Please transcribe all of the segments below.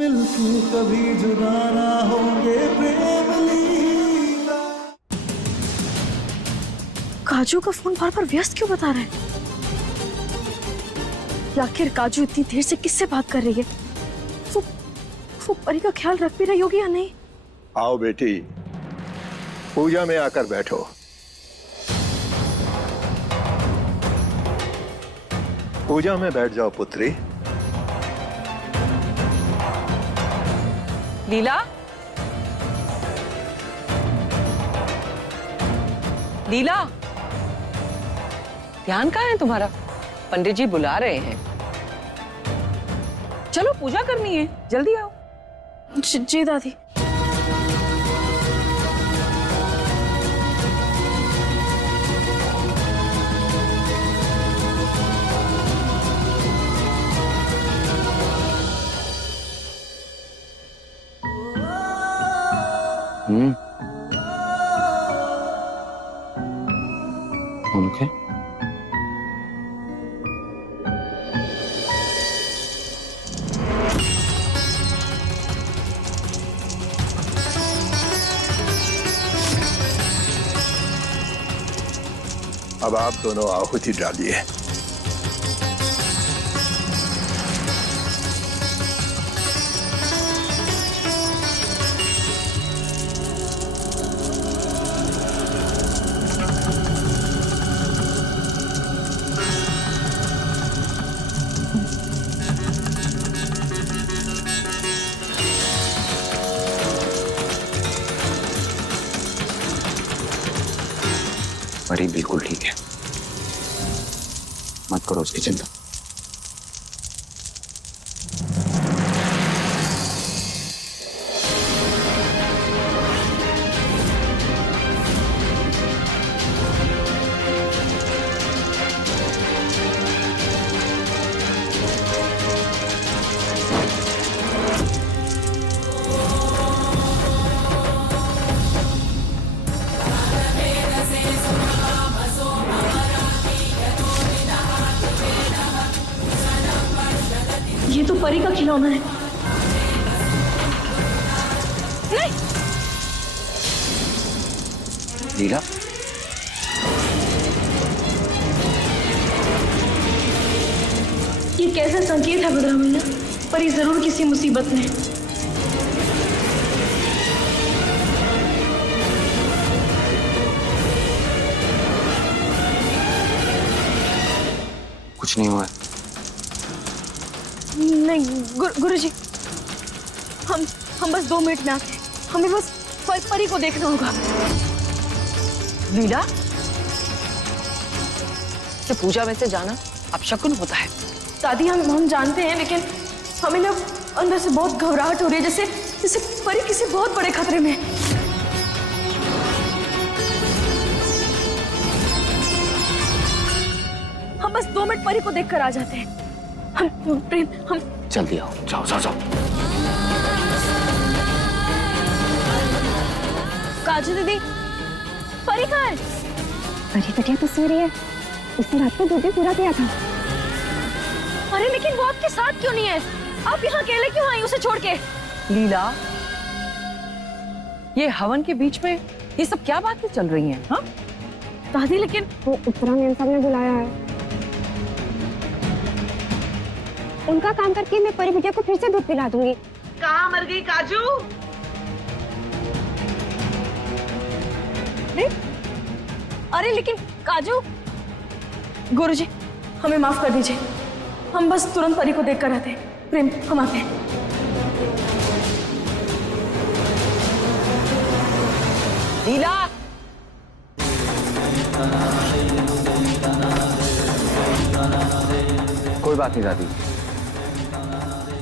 मिलके कभी जुदा ना होंगे प्रेम लीला। काजू का फोन बार बार व्यस्त क्यों बता रहा है? आखिर काजू इतनी देर से किससे बात कर रही है? वो परी का ख्याल रख भी रही होगी या नहीं? आओ बेटी, पूजा में आकर बैठो। पूजा में बैठ जाओ पुत्री। लीला, लीला, ध्यान कहाँ है तुम्हारा? पंडित जी बुला रहे हैं। चलो पूजा करनी है, जल्दी आओ। जी दादी। ओके। अब आप दोनों आहुति डालिए। परी बिल्कुल ठीक है, मत करो उसकी चिंता। ये तो परी का खिलौना है। नहीं। लीला, ये कैसा संकेत है बद्रा मैया? परी जरूर किसी मुसीबत में। कुछ नहीं हुआ। नहीं गुरुजी, हम बस 2 मिनट में आते हैं। हमें बस परी को देखना होगा। लीला, से पूजा में से जाना अपशकुन होता है। दादी हम जानते हैं, लेकिन हमें ना अंदर से बहुत घबराहट हो रही है, जैसे परी किसी बहुत बड़े खतरे में है। हम बस 2 मिनट परी को देखकर आ जाते हैं। हम जल्दी आओ, जाओ जाओ जाओ। काजू दीदी, परी कहाँ है? परी बिटिया तो सो रही है, उसने रात को दूध भी पूरा पिया था। अरे लेकिन वो आपके साथ क्यों नहीं है? आप यहाँ अकेले क्यों आई उसे छोड़ के? लीला, ये हवन के बीच में ये सब क्या बातें चल रही हैं? हाँ दादी, लेकिन वो उत्तरा मैम साहब ने बुलाया है। उनका काम करके मैं परी बिटिया को फिर से दूध पिला दूंगी। कहाँ मर गई काजू? अरे लेकिन काजू। गुरुजी, हमें माफ कर दीजिए, हम बस तुरंत परी को देखकर आते हैं। प्रेम, हम आते हैं। लीला, कोई बात नहीं दादी,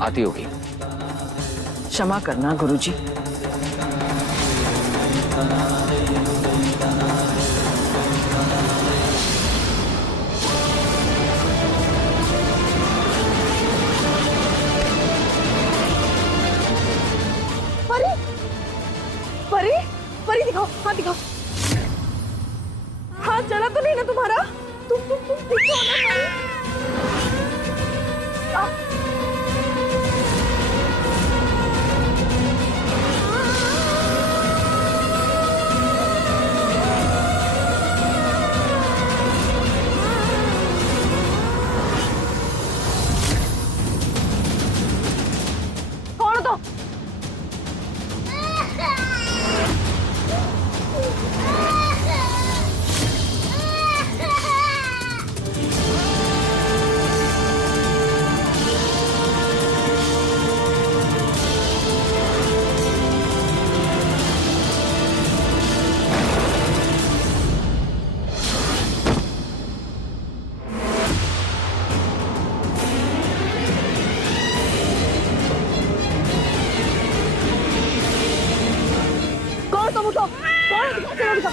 आती होगी। क्षमा करना गुरुजी। परी, परी, परी दिखाओ, हाथ दिखाओ। हाथ जला तो नहीं ना तुम्हारा? तुम दिखाओ ना परी। उठो, कौन है? दिखाओ, चलो दिखाओ।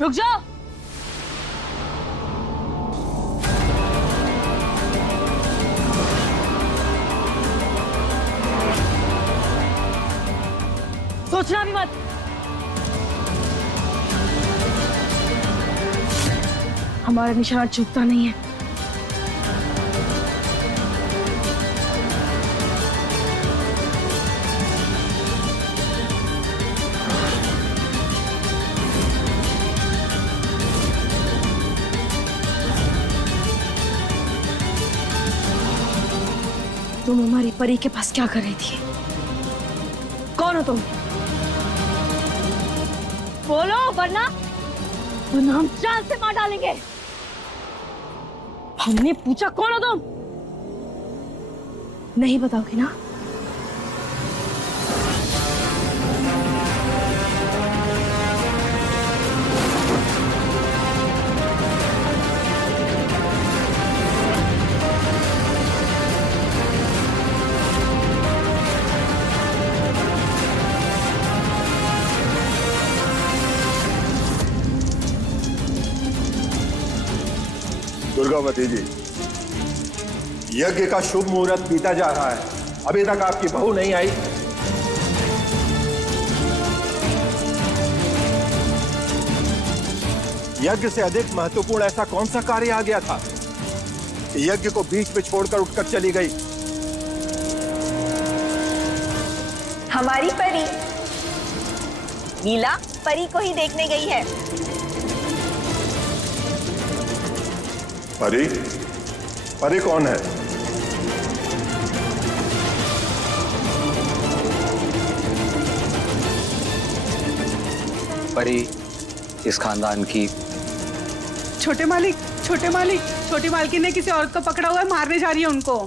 रुक जाओ। सोचना भी मत। हमारा निशाना चूकता नहीं है। तुम हमारी परी के पास क्या कर रही थी? कौन हो तुम? बोलो, वरना हम जान से मार डालेंगे। हमने पूछा कौन हो तुम? नहीं बताओगे ना? दुर्गावती जी, यज्ञ का शुभ मुहूर्त बीता जा रहा है, अभी तक आपकी बहू नहीं आई। यज्ञ से अधिक महत्वपूर्ण ऐसा कौन सा कार्य आ गया था कि यज्ञ को बीच में छोड़कर उठकर चली गई? हमारी परी नीला परी को ही देखने गई है। परी? परी कौन है? परी इस खानदान की। छोटे मालिक, छोटे मालिक, छोटी मालकिन ने किसी औरत को पकड़ा हुआ है, मारने जा रही है उनको।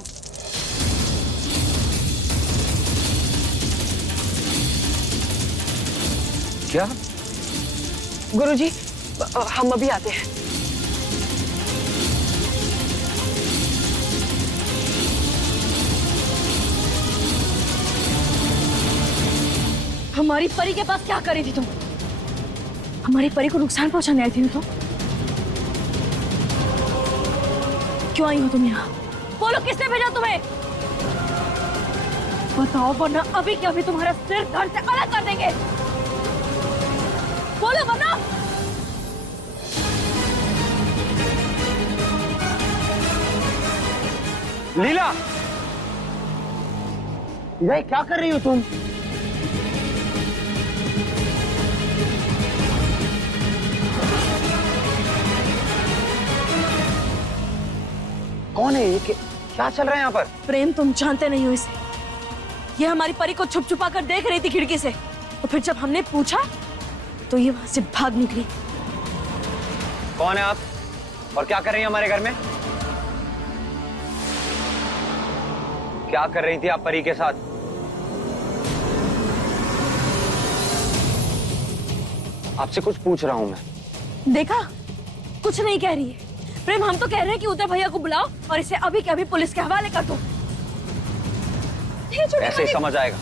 क्या? गुरुजी, हम अभी आते हैं। हमारी परी के पास क्या कर रही थी तुम? हमारी परी को नुकसान पहुंचाने आई थी ना तुम? क्यों आई हो तुम यहाँ? बोलो, किसने भेजा तुम्हें? बताओ, वरना अभी के अभी तुम्हारा सिर धड़ से अलग कर देंगे। बोलो, वरना। लीला, ये क्या कर रही हो तुम? कौन है ये? क्या चल रहा है यहाँ पर? प्रेम, तुम जानते नहीं हो इसे। ये हमारी परी को छुप छुपा कर देख रही थी खिड़की से, और फिर जब हमने पूछा तो ये वहां से भाग निकली। कौन है आप और क्या कर रही हैं हमारे घर में? क्या कर रही थी आप परी के साथ? आपसे कुछ पूछ रहा हूं मैं। देखा, कुछ नहीं कह रही है। प्रेम, हम तो कह रहे हैं कि उदय भैया को बुलाओ और इसे अभी के अभी पुलिस के हवाले कर दो। ऐसे ही समझ आएगा।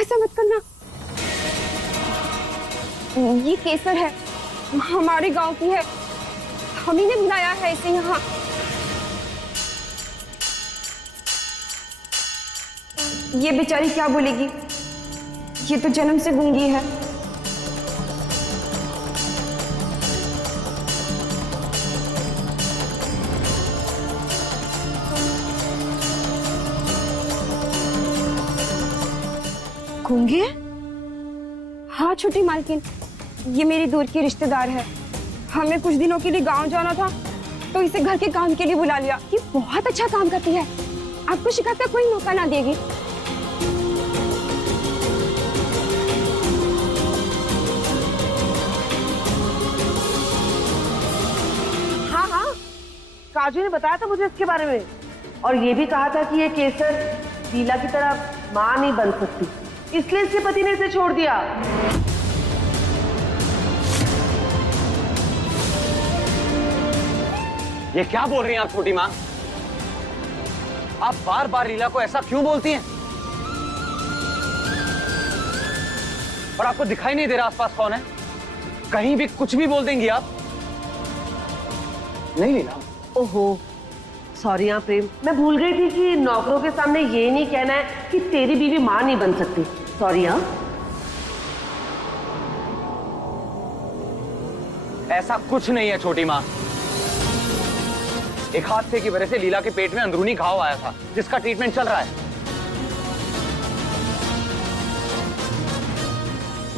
ऐसा मत करना। ये केसर है, हमारे गांव की है, हम ही ने बुलाया है इसे यहाँ। ये बेचारी क्या बोलेगी, ये तो जन्म से गूंगी है। गूंगी है? हाँ छोटी मालकिन, ये मेरी दूर की रिश्तेदार है। हमें कुछ दिनों के लिए गांव जाना था, तो इसे घर के काम के लिए बुला लिया। ये बहुत अच्छा काम करती है, आपको शिकायत का कोई मौका ना देगी। हाँ हाँ, काजू ने बताया था मुझे इसके बारे में, और ये भी कहा था कि ये केसर लीला की तरह माँ नहीं बन सकती, इसलिए इसके पति ने इसे छोड़ दिया। ये क्या बोल रही हैं आप छोटी माँ? आप बार बार लीला को ऐसा क्यों बोलती हैं? और आपको दिखाई नहीं दे रहा आसपास कौन है? कहीं भी कुछ भी बोल देंगी आप। नहीं लीला। ओहो, सॉरी हाँ प्रेम, मैं भूल गई थी कि नौकरों के सामने ये नहीं कहना है कि तेरी बीवी माँ नहीं बन सकती। सॉरी हाँ। ऐसा कुछ नहीं है छोटी माँ। एक हादसे की वजह से लीला के पेट में अंदरूनी घाव आया था, जिसका ट्रीटमेंट चल रहा है।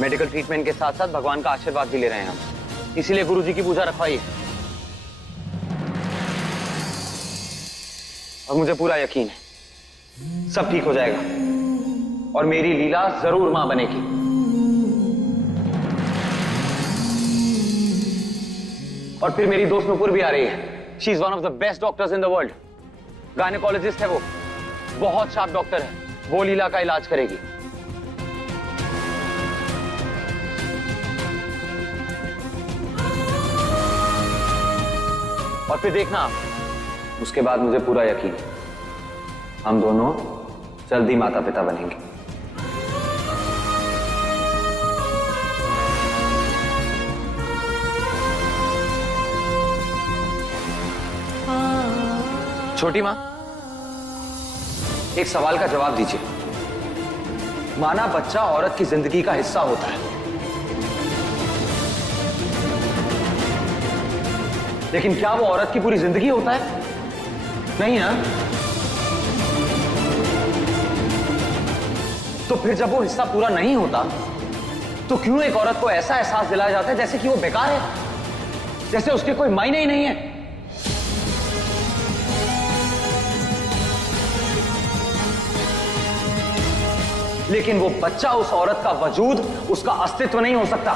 मेडिकल ट्रीटमेंट के साथ साथ भगवान का आशीर्वाद भी ले रहे हैं हम, इसीलिए गुरुजी की पूजा रखवाई है। और मुझे पूरा यकीन है सब ठीक हो जाएगा और मेरी लीला जरूर मां बनेगी। और फिर मेरी दोस्त नुपुर भी आ रही है। She is one of the best doctors in the world. Gynaecologist है वो, बहुत शार्प डॉक्टर है। वो लीला का इलाज करेगी। और फिर देखना आप, उसके बाद मुझे पूरा यकीन है हम दोनों जल्दी माता पिता बनेंगे। छोटी मां, एक सवाल का जवाब दीजिए। माना बच्चा औरत की जिंदगी का हिस्सा होता है, लेकिन क्या वो औरत की पूरी जिंदगी होता है? नहीं ना। तो फिर जब वो हिस्सा पूरा नहीं होता, तो क्यों एक औरत को ऐसा एहसास दिलाया जाता है जैसे कि वो बेकार है, जैसे उसके कोई मायने ही नहीं है? लेकिन वो बच्चा, उस औरत का वजूद, उसका अस्तित्व नहीं हो सकता।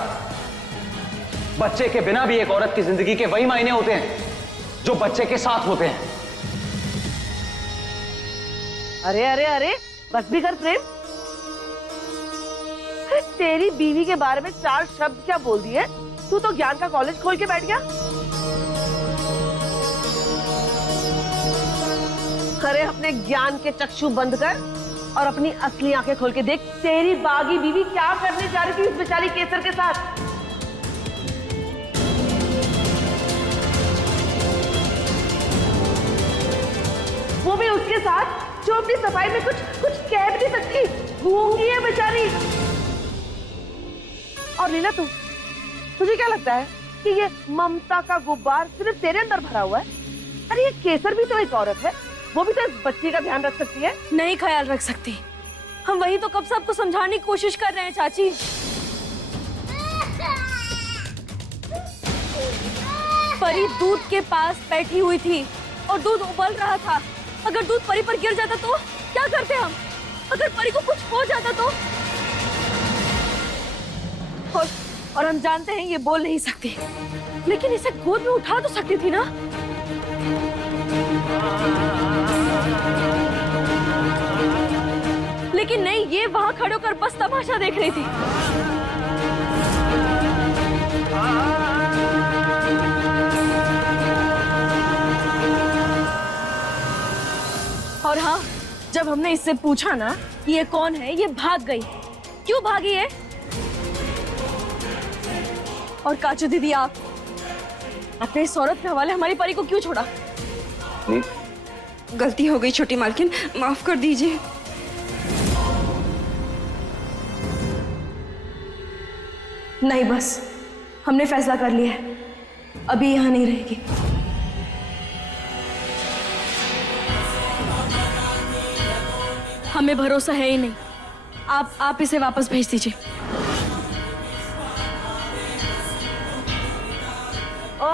बच्चे के बिना भी एक औरत की जिंदगी के वही मायने होते हैं जो बच्चे के साथ होते हैं। अरे अरे अरे, बस भी कर प्रेम। अरे तेरी बीवी के बारे में 4 शब्द क्या बोल दिए? तू तो ज्ञान का कॉलेज खोल के बैठ गया। अरे अपने ज्ञान के चक्षु बंद कर और अपनी असली आंखें खोल के देख, तेरी बागी बीवी क्या करने जा रही थी इस बेचारी केसर के साथ। वो भी उसके साथ जो अपनी सफाई में कुछ कह भी नहीं सकती, गूंगी है बेचारी। और लीला, तुझे क्या लगता है कि ये ममता का गुब्बार सिर्फ तेरे अंदर भरा हुआ है? अरे ये केसर भी तो एक औरत है, वो भी तो इस बच्ची का ध्यान रख सकती है। नहीं ख्याल रख सकती। हम वही तो कब से आपको समझाने की कोशिश कर रहे हैं चाची। परी दूध के पास बैठी हुई थी और दूध उबल रहा था। अगर दूध परी पर गिर जाता तो क्या करते हम? अगर परी को कुछ हो जाता तो? और हम जानते हैं ये बोल नहीं सकती, लेकिन इसे गोद में उठा तो सकती थी ना। लेकिन नहीं, ये वहां खड़े होकर बस तमाशा देख रही थी। और हाँ, जब हमने इससे पूछा ना कि ये कौन है, ये भाग गई। क्यों भागी है? और काजू दीदी, आपने इस औरत के हवाले हमारी परी को क्यों छोड़ा? गलती हो गई छोटी मालकिन, माफ कर दीजिए। नहीं, बस हमने फैसला कर लिया है, अभी यहाँ नहीं रहेगी। हमें भरोसा है ही नहीं। आप इसे वापस भेज दीजिए। ओ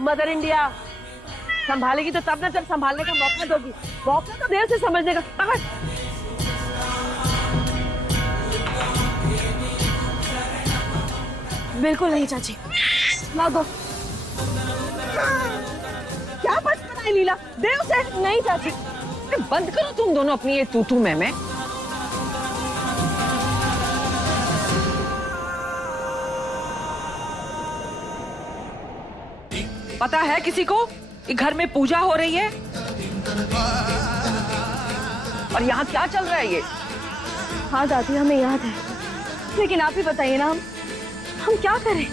मदर इंडिया, संभालेगी तो तब ना जब संभालने का मौका दोगी। मौका तो देर से समझने का। पकड़। बिल्कुल नहीं चाची, ला दो। क्या बचपना है लीला, दे उसे। नहीं चाची। बंद करो तुम दोनों अपनी ये तू मैं। पता है किसी को कि घर में पूजा हो रही है? और यहाँ क्या चल रहा है ये? हाँ दादी, हमें याद है, लेकिन आप ही बताइए ना, हम क्या करें?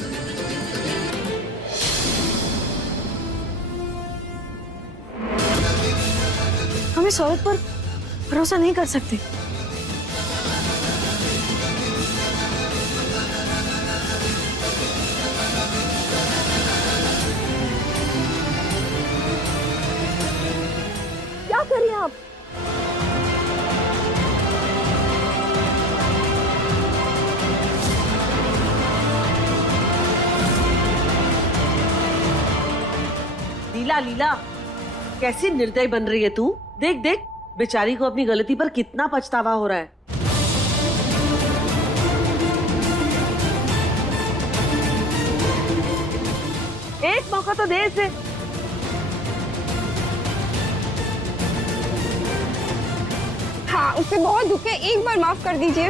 हम इस औरत पर भरोसा नहीं कर सकते। क्या करिए आप? लीला लीला, कैसी निर्दयी बन रही है तू। देख देख, बेचारी को अपनी गलती पर कितना पछतावा हो रहा है। एक मौका तो दे इसे। हाँ, उससे बहुत दुख है, एक बार माफ कर दीजिए।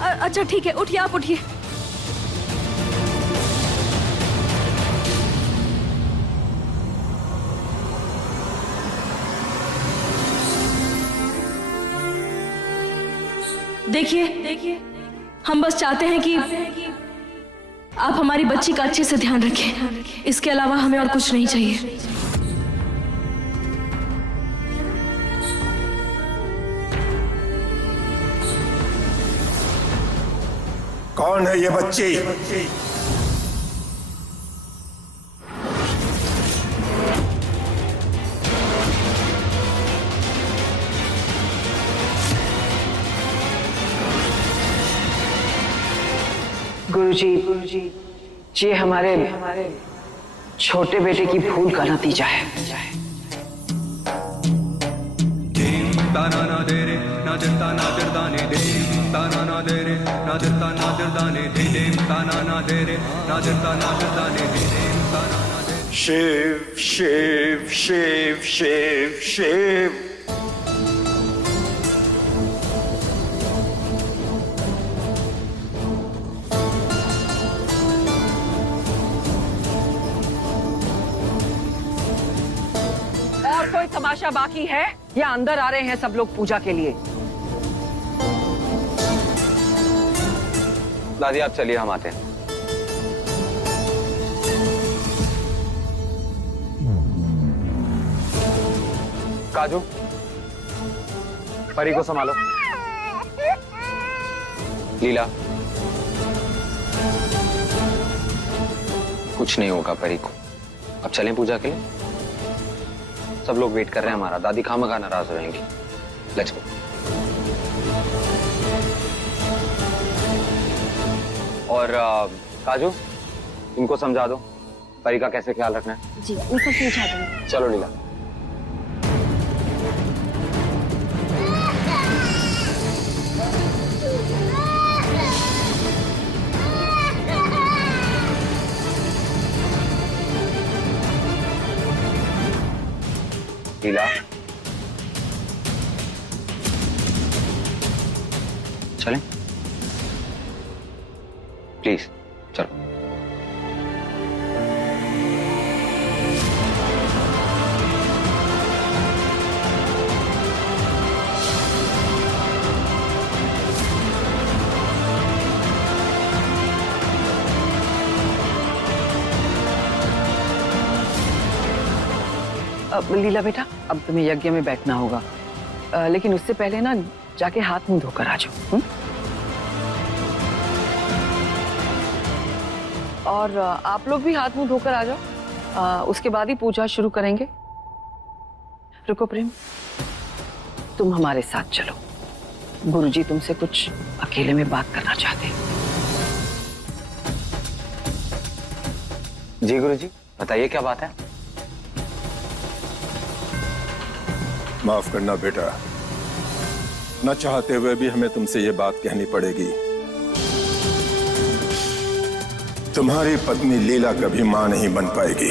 अच्छा ठीक है, उठिए, आप उठिए। देखिए, हम बस चाहते हैं कि आप हमारी बच्ची का अच्छे से ध्यान रखें। इसके अलावा हमें और कुछ नहीं चाहिए। कौन है ये बच्ची? गुरुजी, ये हमारे छोटे बेटे की भूल का नतीजा है। शिव शिव शिव शिव शिव। और कोई तमाशा बाकी है या अंदर आ रहे हैं सब लोग पूजा के लिए? दादी आप चलिए, हम आते हैं। काजू, परी को संभालो। लीला, कुछ नहीं होगा परी को। अब चलें पूजा के लिए। सब लोग वेट कर रहे हैं हमारा। दादी खामखा नाराज हो जाएंगी। Let's go. और काजू, इनको समझा दो परी का कैसे ख्याल रखना है। जी, मैं सब समझा दूंगी। चलो लीला। लीला, चलें प्लीज, चलो। अब लीला बेटा, अब तुम्हें यज्ञ में बैठना होगा, लेकिन उससे पहले ना जाके हाथ मुंह धोकर आ जाओ। और आप लोग भी हाथ मुंह धोकर आ जाओ, उसके बाद ही पूजा शुरू करेंगे। रुको प्रेम, तुम हमारे साथ चलो, गुरुजी तुमसे कुछ अकेले में बात करना चाहते हैं। जी गुरुजी, बताइए क्या बात है। माफ करना बेटा, न चाहते हुए भी हमें तुमसे ये बात कहनी पड़ेगी। तुम्हारी पत्नी लीला कभी मां नहीं बन पाएगी।